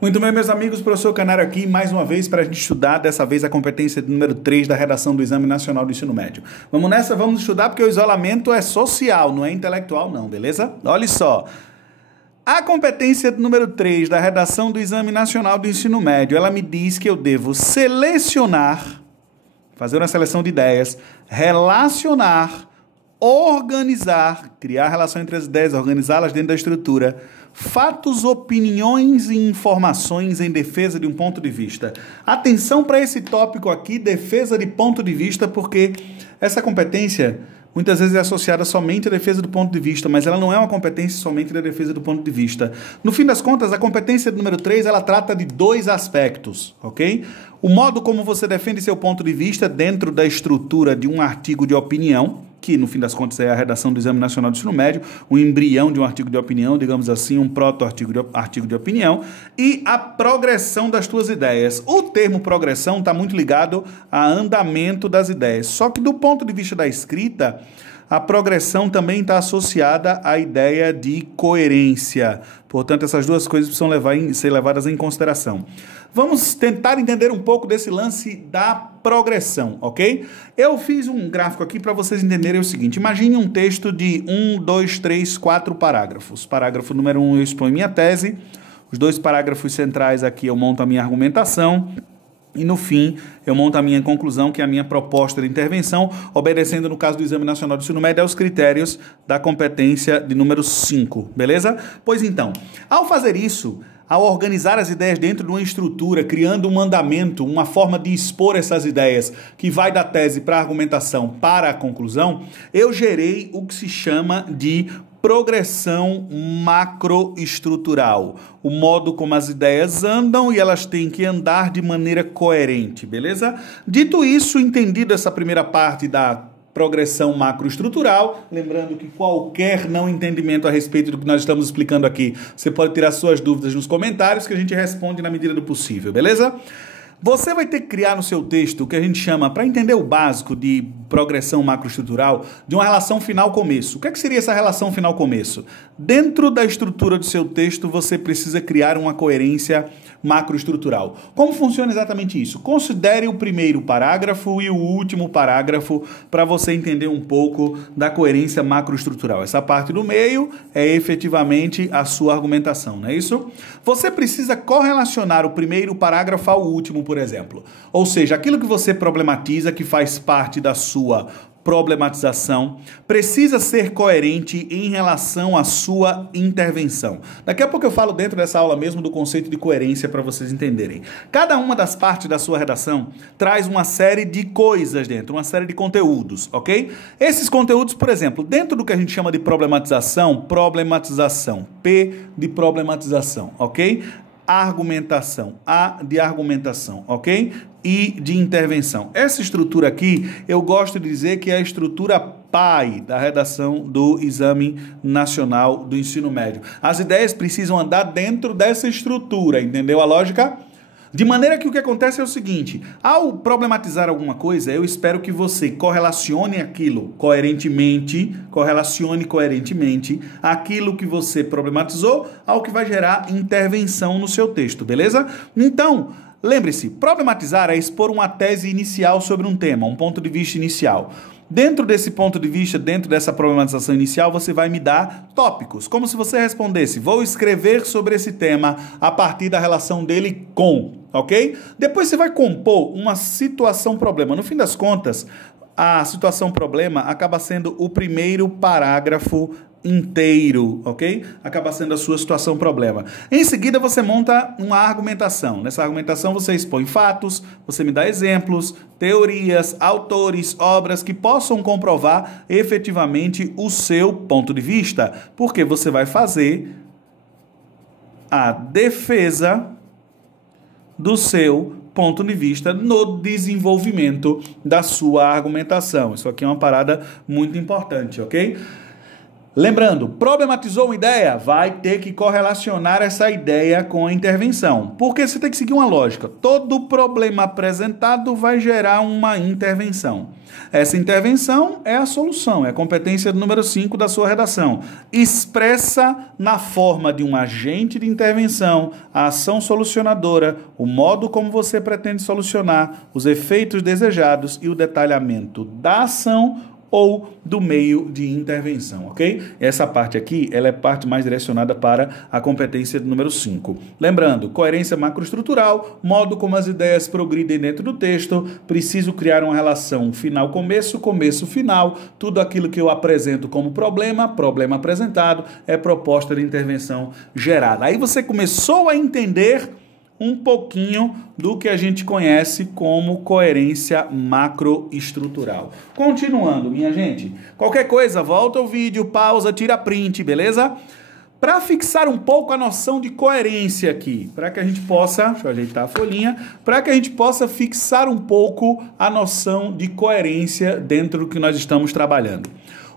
Muito bem, meus amigos, professor Canário aqui, mais uma vez, para a gente estudar, dessa vez, a competência número 3 da redação do Exame Nacional do Ensino Médio. Vamos nessa, vamos estudar, porque o isolamento é social, não é intelectual não, beleza? Olha só, a competência número 3 da redação do Exame Nacional do Ensino Médio, ela me diz que eu devo selecionar, fazer uma seleção de ideias, relacionar, organizar, criar relação entre as ideias, organizá-las dentro da estrutura, fatos, opiniões e informações em defesa de um ponto de vista. Atenção para esse tópico aqui, defesa de ponto de vista, porque essa competência muitas vezes é associada somente à defesa do ponto de vista, mas ela não é uma competência somente da defesa do ponto de vista. No fim das contas, a competência número 3, ela trata de dois aspectos, ok? O modo como você defende seu ponto de vista dentro da estrutura de um artigo de opinião, que no fim das contas é a redação do Exame Nacional do Ensino Médio, um embrião de um artigo de opinião, digamos assim, um proto-artigo de opinião, e a progressão das tuas ideias. O termo progressão está muito ligado a andamento das ideias, só que do ponto de vista da escrita, a progressão também está associada à ideia de coerência. Portanto, essas duas coisas precisam ser levadas em consideração. Vamos tentar entender um pouco desse lance da progressão, ok? Eu fiz um gráfico aqui para vocês entenderem o seguinte. Imagine um texto de 1, 2, 3, 4 parágrafos. Parágrafo número 1, eu exponho minha tese. Os dois parágrafos centrais aqui eu monto a minha argumentação. E no fim, eu monto a minha conclusão, que é a minha proposta de intervenção, obedecendo, no caso do Exame Nacional do Ensino Médio, aos critérios da competência de número 5, beleza? Pois então, ao fazer isso, ao organizar as ideias dentro de uma estrutura, criando um andamento, uma forma de expor essas ideias, que vai da tese para a argumentação para a conclusão, eu gerei o que se chama de progressão macroestrutural, o modo como as ideias andam e elas têm que andar de maneira coerente, beleza? Dito isso, entendido essa primeira parte da progressão macroestrutural, lembrando que qualquer não entendimento a respeito do que nós estamos explicando aqui, você pode tirar suas dúvidas nos comentários que a gente responde na medida do possível, beleza? Você vai ter que criar no seu texto o que a gente chama, para entender o básico de progressão macroestrutural, de uma relação final-começo. O que seria essa relação final-começo? Dentro da estrutura do seu texto, você precisa criar uma coerência macroestrutural. Como funciona exatamente isso? Considere o primeiro parágrafo e o último parágrafo para você entender um pouco da coerência macroestrutural. Essa parte do meio é efetivamente a sua argumentação, não é isso? Você precisa correlacionar o primeiro parágrafo ao último, por exemplo. Ou seja, aquilo que você problematiza, que faz parte da sua problematização, precisa ser coerente em relação à sua intervenção. Daqui a pouco eu falo dentro dessa aula mesmo do conceito de coerência para vocês entenderem. Cada uma das partes da sua redação traz uma série de coisas dentro, uma série de conteúdos, ok? Esses conteúdos, por exemplo, dentro do que a gente chama de problematização, P de problematização, ok? Argumentação, A de argumentação, ok? E de intervenção. Essa estrutura aqui, eu gosto de dizer que é a estrutura pai da redação do Exame Nacional do Ensino Médio. As ideias precisam andar dentro dessa estrutura, entendeu a lógica? De maneira que o que acontece é o seguinte, ao problematizar alguma coisa, eu espero que você correlacione aquilo correlacione coerentemente aquilo que você problematizou ao que vai gerar intervenção no seu texto, beleza? Então, lembre-se, problematizar é expor uma tese inicial sobre um tema, um ponto de vista inicial. Dentro desse ponto de vista, dentro dessa problematização inicial, você vai me dar tópicos, como se você respondesse, vou escrever sobre esse tema a partir da relação dele com, ok? Depois você vai compor uma situação-problema. No fim das contas, a situação-problema acaba sendo o primeiro parágrafo inteiro, ok? Acaba sendo a sua situação-problema. Em seguida, você monta uma argumentação. Nessa argumentação, você expõe fatos, você me dá exemplos, teorias, autores, obras que possam comprovar efetivamente o seu ponto de vista, porque você vai fazer a defesa do seu ponto de vista no desenvolvimento da sua argumentação. Isso aqui é uma parada muito importante, ok? Lembrando, problematizou uma ideia? Vai ter que correlacionar essa ideia com a intervenção. Porque você tem que seguir uma lógica. Todo problema apresentado vai gerar uma intervenção. Essa intervenção é a solução, é a competência número 5 da sua redação. Expressa na forma de um agente de intervenção a ação solucionadora, o modo como você pretende solucionar, os efeitos desejados e o detalhamento da ação ou do meio de intervenção, ok? Essa parte aqui, ela é parte mais direcionada para a competência número 5. Lembrando, coerência macroestrutural, modo como as ideias progridem dentro do texto, preciso criar uma relação final-começo, começo-final, tudo aquilo que eu apresento como problema, problema apresentado, é proposta de intervenção gerada. Aí você começou a entender um pouquinho do que a gente conhece como coerência macroestrutural. Continuando, minha gente, qualquer coisa, volta o vídeo, pausa, tira print, beleza? Para fixar um pouco a noção de coerência aqui, para que a gente possa, deixa eu ajeitar a folhinha, para que a gente possa fixar um pouco a noção de coerência dentro do que nós estamos trabalhando.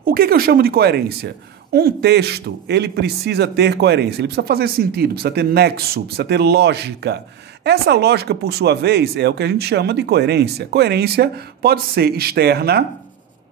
O que eu chamo de coerência? Um texto, ele precisa ter coerência, ele precisa fazer sentido, precisa ter nexo, precisa ter lógica. Essa lógica, por sua vez, é o que a gente chama de coerência. Coerência pode ser externa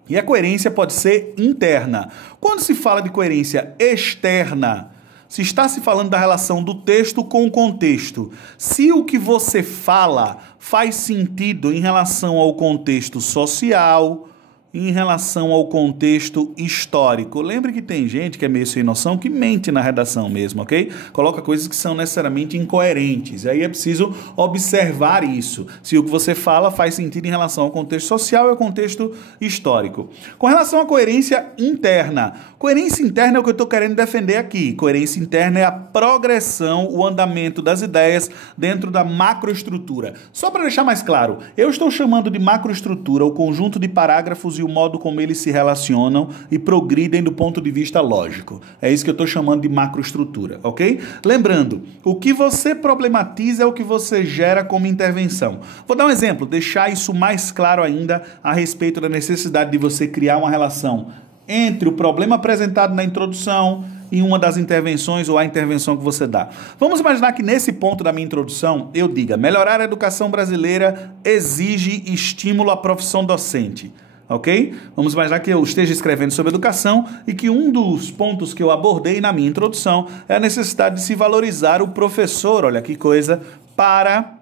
e a coerência pode ser interna. Quando se fala de coerência externa, se está se falando da relação do texto com o contexto. Se o que você fala faz sentido em relação ao contexto social, em relação ao contexto histórico. Lembre que tem gente que é meio sem noção que mente na redação mesmo, ok? Coloca coisas que são necessariamente incoerentes. E aí é preciso observar isso. Se o que você fala faz sentido em relação ao contexto social e ao contexto histórico. Com relação à coerência interna. Coerência interna é o que eu estou querendo defender aqui. Coerência interna é a progressão, o andamento das ideias dentro da macroestrutura. Só para deixar mais claro, eu estou chamando de macroestrutura o conjunto de parágrafos e o modo como eles se relacionam e progridem do ponto de vista lógico. É isso que eu estou chamando de macroestrutura, ok? Lembrando, o que você problematiza é o que você gera como intervenção. Vou dar um exemplo, deixar isso mais claro ainda a respeito da necessidade de você criar uma relação entre o problema apresentado na introdução e uma das intervenções ou a intervenção que você dá. Vamos imaginar que nesse ponto da minha introdução eu diga: melhorar a educação brasileira exige estímulo à profissão docente. Ok? Vamos imaginar que eu esteja escrevendo sobre educação e que um dos pontos que eu abordei na minha introdução é a necessidade de se valorizar o professor, olha que coisa, para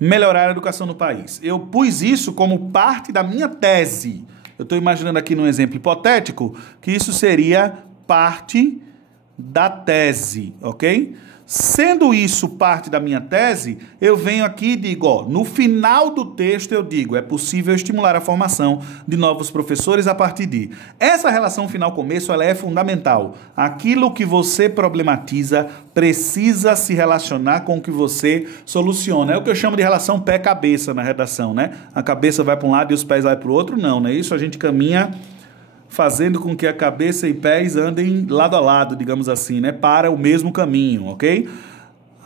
melhorar a educação no país. Eu pus isso como parte da minha tese. Eu estou imaginando aqui num exemplo hipotético que isso seria parte da tese, ok? Sendo isso parte da minha tese, eu venho aqui e digo, ó, no final do texto eu digo, é possível estimular a formação de novos professores a partir de... Essa relação final-começo, ela é fundamental. Aquilo que você problematiza precisa se relacionar com o que você soluciona. É o que eu chamo de relação pé-cabeça na redação, né? A cabeça vai para um lado e os pés vai para o outro, não, né? Isso a gente caminha fazendo com que a cabeça e pés andem lado a lado, digamos assim, né? Para o mesmo caminho, ok?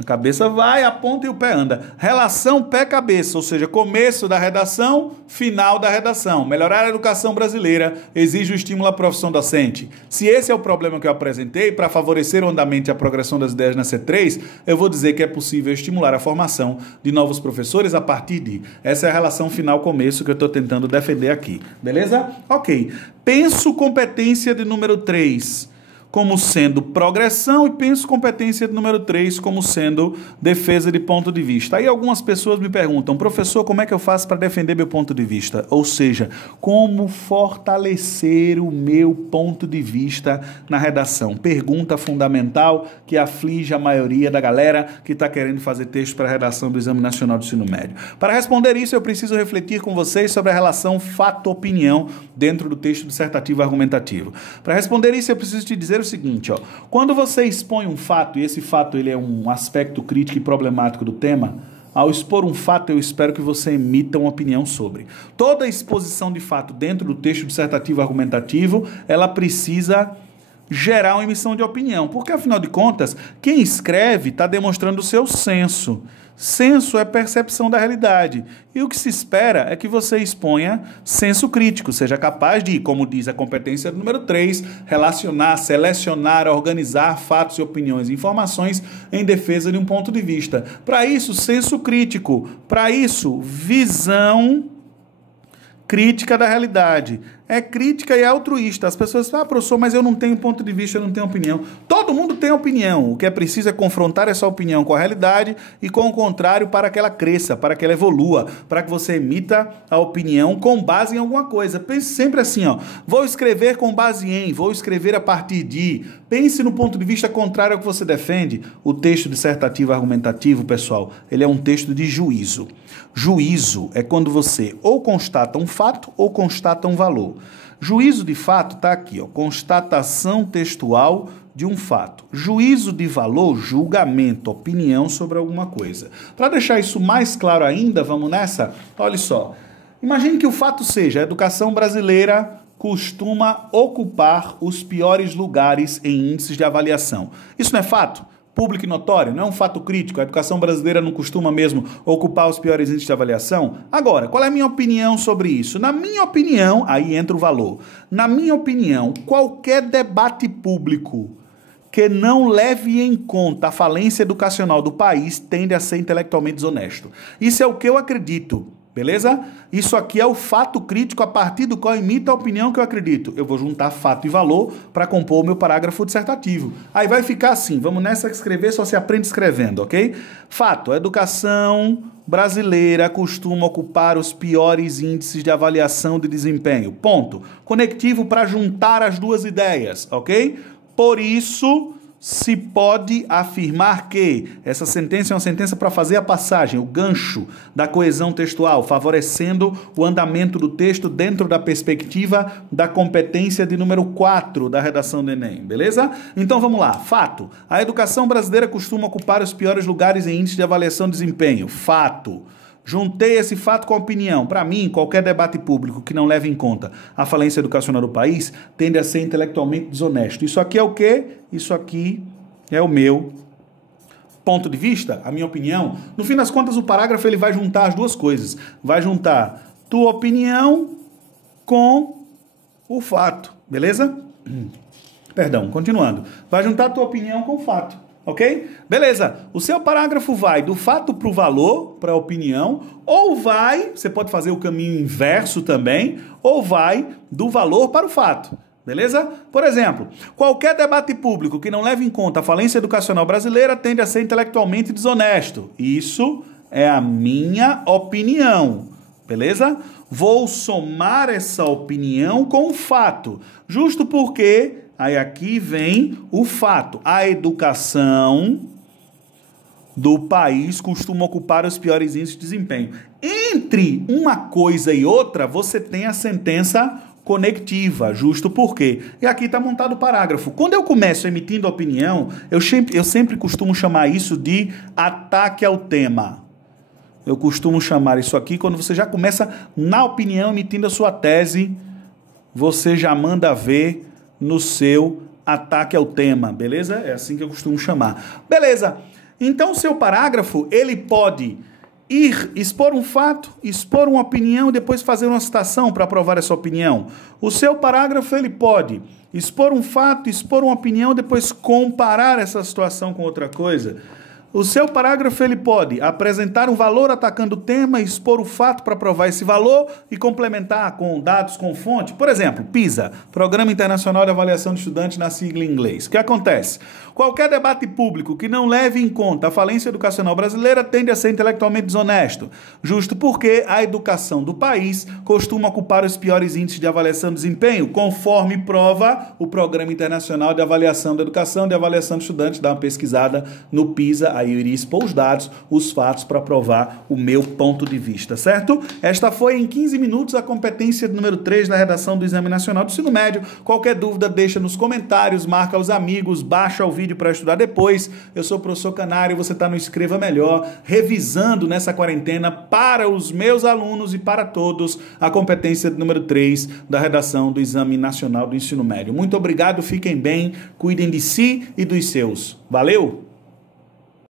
A cabeça vai, aponta e o pé anda. Relação pé-cabeça, ou seja, começo da redação, final da redação. Melhorar a educação brasileira exige o estímulo à profissão docente. Se esse é o problema que eu apresentei, para favorecer o andamento e a progressão das ideias na C3, eu vou dizer que é possível estimular a formação de novos professores a partir de... Essa é a relação final-começo que eu estou tentando defender aqui. Beleza? Ok. Penso competência de número 3 como sendo progressão e penso competência de número 3 como sendo defesa de ponto de vista. Aí algumas pessoas me perguntam: professor, como é que eu faço para defender meu ponto de vista? Ou seja, como fortalecer o meu ponto de vista na redação? Pergunta fundamental que aflige a maioria da galera que está querendo fazer texto para a redação do Exame Nacional do Ensino Médio. Para responder isso, eu preciso refletir com vocês sobre a relação fato-opinião dentro do texto dissertativo argumentativo. Para responder isso, eu preciso te dizer o seguinte, ó, quando você expõe um fato, e esse fato ele é um aspecto crítico e problemático do tema, ao expor um fato, eu espero que você emita uma opinião sobre. Toda exposição de fato dentro do texto dissertativo argumentativo, ela precisa gerar uma emissão de opinião. Porque, afinal de contas, quem escreve está demonstrando o seu senso. Senso é percepção da realidade. E o que se espera é que você exponha senso crítico, seja capaz de, como diz a competência número 3, relacionar, selecionar, organizar fatos e opiniões e informações em defesa de um ponto de vista. Para isso, senso crítico. Para isso, visão crítica da realidade. É crítica e é altruísta. As pessoas falam, professor, mas eu não tenho ponto de vista, eu não tenho opinião. Todo mundo tem opinião. O que é preciso é confrontar essa opinião com a realidade e com o contrário para que ela cresça, para que ela evolua, para que você emita a opinião com base em alguma coisa. Pense sempre assim, ó, vou escrever com base em, vou escrever a partir de. Pense no ponto de vista contrário ao que você defende. O texto dissertativo argumentativo, pessoal, ele é um texto de juízo. Juízo é quando você ou constata um fato ou constata um valor. Juízo de fato está aqui, ó, constatação textual de um fato. Juízo de valor, julgamento, opinião sobre alguma coisa. Para deixar isso mais claro ainda, vamos nessa? Olha só, imagine que o fato seja: a educação brasileira costuma ocupar os piores lugares em índices de avaliação. Isso não é fato? Público e notório, não é um fato crítico. A educação brasileira não costuma mesmo ocupar os piores índices de avaliação? Agora, qual é a minha opinião sobre isso? Na minha opinião, aí entra o valor. Na minha opinião, qualquer debate público que não leve em conta a falência educacional do país tende a ser intelectualmente desonesto. Isso é o que eu acredito. Beleza? Isso aqui é o fato crítico a partir do qual imita a opinião que eu acredito. Eu vou juntar fato e valor para compor o meu parágrafo dissertativo. Aí vai ficar assim, vamos nessa que escrever só se aprende escrevendo, ok? Fato, a educação brasileira costuma ocupar os piores índices de avaliação de desempenho. Ponto. Conectivo para juntar as duas ideias, ok? Por isso, se pode afirmar que essa sentença é uma sentença para fazer a passagem, o gancho da coesão textual, favorecendo o andamento do texto dentro da perspectiva da competência de número 4 da redação do Enem, beleza? Então vamos lá, fato. A educação brasileira costuma ocupar os piores lugares em índice de avaliação de desempenho. Fato. Juntei esse fato com a opinião. Para mim, qualquer debate público que não leve em conta a falência educacional do país tende a ser intelectualmente desonesto. Isso aqui é o quê? Isso aqui é o meu ponto de vista, a minha opinião. No fim das contas, o parágrafo ele vai juntar as duas coisas. Vai juntar tua opinião com o fato, beleza? Perdão, continuando. Vai juntar tua opinião com o fato. Ok? Beleza. O seu parágrafo vai do fato para o valor, para a opinião, ou vai, você pode fazer o caminho inverso também, ou vai do valor para o fato. Beleza? Por exemplo, qualquer debate público que não leve em conta a falência educacional brasileira tende a ser intelectualmente desonesto. Isso é a minha opinião. Beleza? Vou somar essa opinião com o fato, justo porque aí aqui vem o fato. A educação do país costuma ocupar os piores índices de desempenho. Entre uma coisa e outra, você tem a sentença conectiva, justo por quê? E aqui está montado o parágrafo. Quando eu começo emitindo opinião, eu sempre costumo chamar isso de ataque ao tema. Eu costumo chamar isso aqui quando você já começa na opinião emitindo a sua tese, você já manda ver no seu ataque ao tema, beleza? É assim que eu costumo chamar. Beleza, então o seu parágrafo, ele pode expor um fato, expor uma opinião e depois fazer uma citação para provar essa opinião. O seu parágrafo, ele pode expor um fato, expor uma opinião e depois comparar essa situação com outra coisa. O seu parágrafo ele pode apresentar um valor atacando o tema, expor o fato para provar esse valor e complementar com dados, com fonte. Por exemplo, PISA, Programa Internacional de Avaliação de Estudantes na sigla em inglês. O que acontece? Qualquer debate público que não leve em conta a falência educacional brasileira tende a ser intelectualmente desonesto, justo porque a educação do país costuma ocupar os piores índices de avaliação de desempenho, conforme prova o Programa Internacional de Avaliação da Educação, de Avaliação de Estudantes. Dá uma pesquisada no PISA, aí eu iria expor os dados, os fatos para provar o meu ponto de vista, certo? Esta foi em 15 minutos a competência número 3 da redação do Exame Nacional do Ensino Médio. Qualquer dúvida deixa nos comentários, marca os amigos, baixa o vídeo para estudar depois. Eu sou o professor Canário, você está no Escreva Melhor, revisando nessa quarentena para os meus alunos e para todos a competência número 3 da redação do Exame Nacional do Ensino Médio. Muito obrigado, fiquem bem, cuidem de si e dos seus. Valeu!